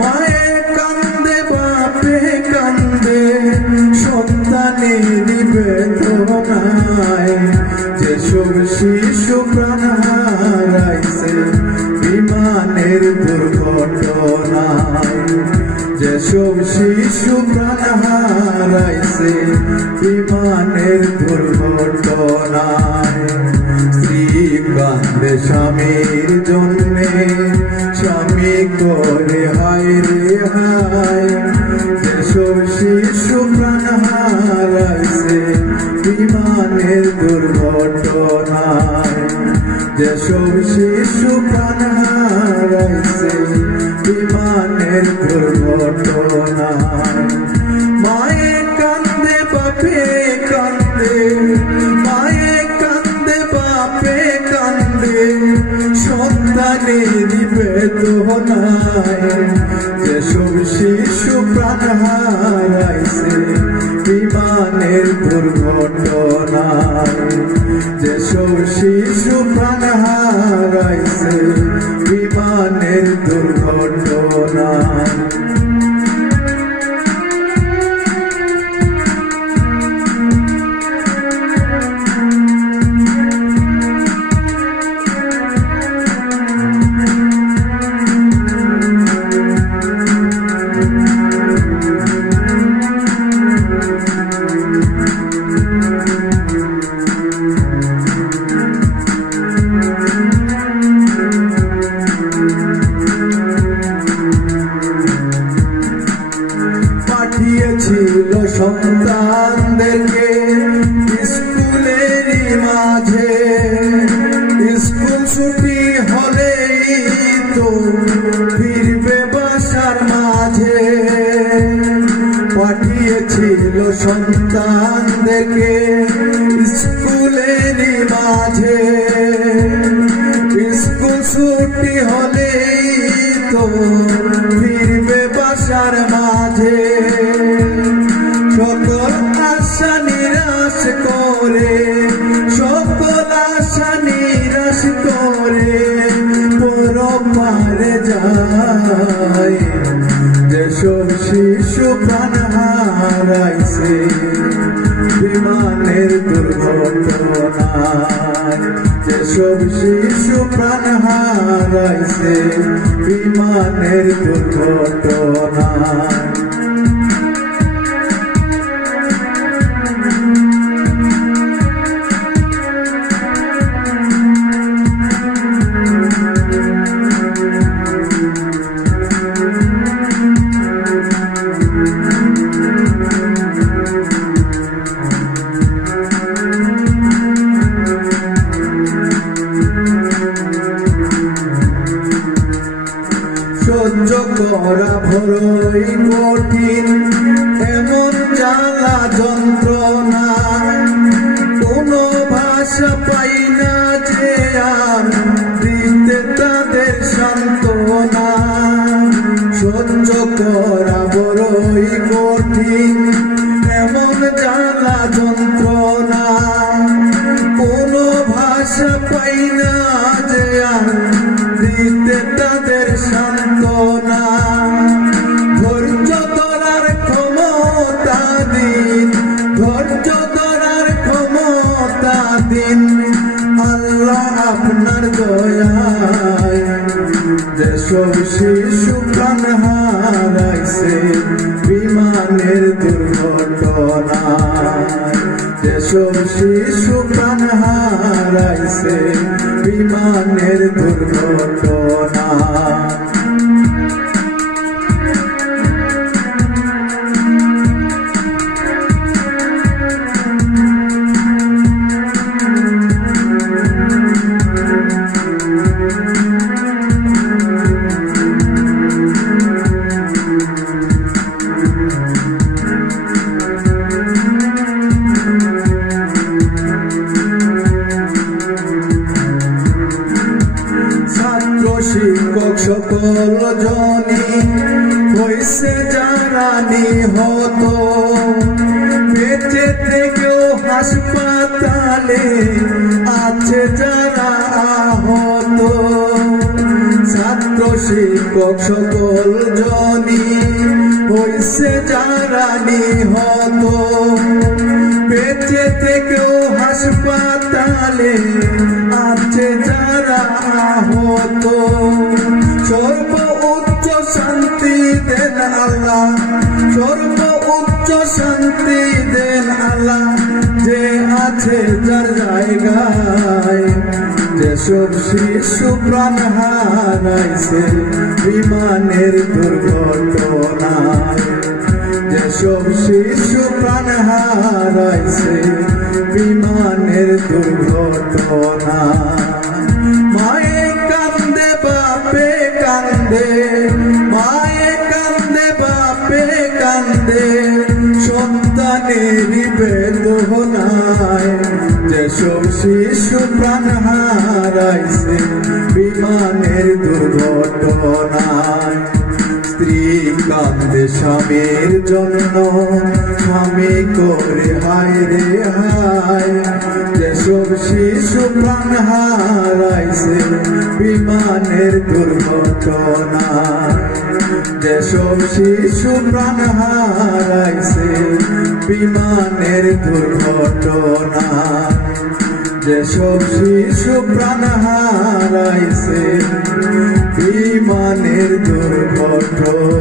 মায়ে কান্দে বাপে কান্দে সন্তানের বেদনায়, যেসব শিশু প্রাণ হারাইছে বিমানের দুর্ঘটনায়, যেসব শিশু প্রাণ হারাইছে বিমানের দুর্ঘটনায়। স্ত্রী কান্দে স্বামীর জন্যে, স্বামী করে হায় রে হায়, যেসব শিশু প্রাণ হারাইছে বিমানের দুর্ঘটনায়, যেসব শিশু প্রাণ হারাইছে বিমানের দুর্ঘটনায়। মায়ে কান্দে বাপে কান্দে, মায়ে কান্দে বাপে কান্দে সন্তানের বেদনায়, যেসব শিশু প্রাণ হারাইছে বিমানের দুর্ঘটনায়, যেসব শিশু প্রাণ হারাইছে বিমানের দুর্ঘটনায়। পাঠিয়েছিল সন্তানদেরকে স্কুলেরই মাঝে, স্কুল ছুটি হলেই তো ফিরবে বাসার মাঝে। পাঠিয়েছিল সন্তানদেরকে স্কুলেরই মাঝে, স্কুল ছুটি হলেই তো ফিরবে বাসার মাঝে। সকল আশা নিরাশ করে, সকল আশা নিরাশ করে পরপারে যায়, যেসব শিশু প্রাণ হারাইছে বিমানের দুর্ঘটনায়, যেসব শিশু প্রাণ হারাইছে বিমানের দুর্ঘটনায়। সহ্য করা বড়ই কঠিন এমন জ্বালা যন্ত্রণা, কোনো ভাষা পাই না যে আর দিতে তাদের সান্ত্বনা। সহ্য করা বড়ই কঠিন এমন জ্বালা যন্ত্রণা, কোনো ভাষা পাই না যে আর দিতে তাদের সান্ত্বনা। ধৈর্য ধরার ক্ষমতা দিন, ধৈর্য ধরার ক্ষমতা দিন আল্লাহ আপনার দয়ায়, যেসব শিশু প্রাণ হারাইছে বিমানের দুর্ঘটনায়, যেসব শিশু প্রাণ হারাইছে বিমানের দুর্ঘটনায়। শিক্ষক সকল জনি হইছে যারা নিহত, বেঁচে থেকেও হাসপাতালে আছে যারা আহত। ছাত্র শিক্ষক সকল জনই হইছে যারা নিহত, বেঁচে থেকেও হাসপাতালে আছে যারা আহত। সর্ব উচ্চ শান্তি দেন আল্লাহ, সর্ব উচ্চ শান্তি দেন আল্লাহ, যে আছে যার জায়গায়। যেসব শিশু প্রাণ হারাইছে বিমানের দুর্ঘটনায়, যেসব শিশু প্রাণ হারাইছে বিমানের দুর্ঘটনায়। মায়ে কান্দে বাপে কান্দে, মায়ে কান্দে বাপে কান্দে, সন্তানের বেদনায়। যেসব শিশু প্রাণ হারাইছে বিমানের দুর্ঘটনায়। স্ত্রী কান্দে স্বামীর জন্য, স্বামী করে হায় রে হায়। যেসব শিশু প্রাণ হারাইছে বিমানের দুর্ঘটনায়, যেসব শিশু প্রাণ হারাইছে বিমানের দুর্ঘটনায়, যেসব শিশু প্রাণ হারাইছে বিমানের দুর্ঘটনায়।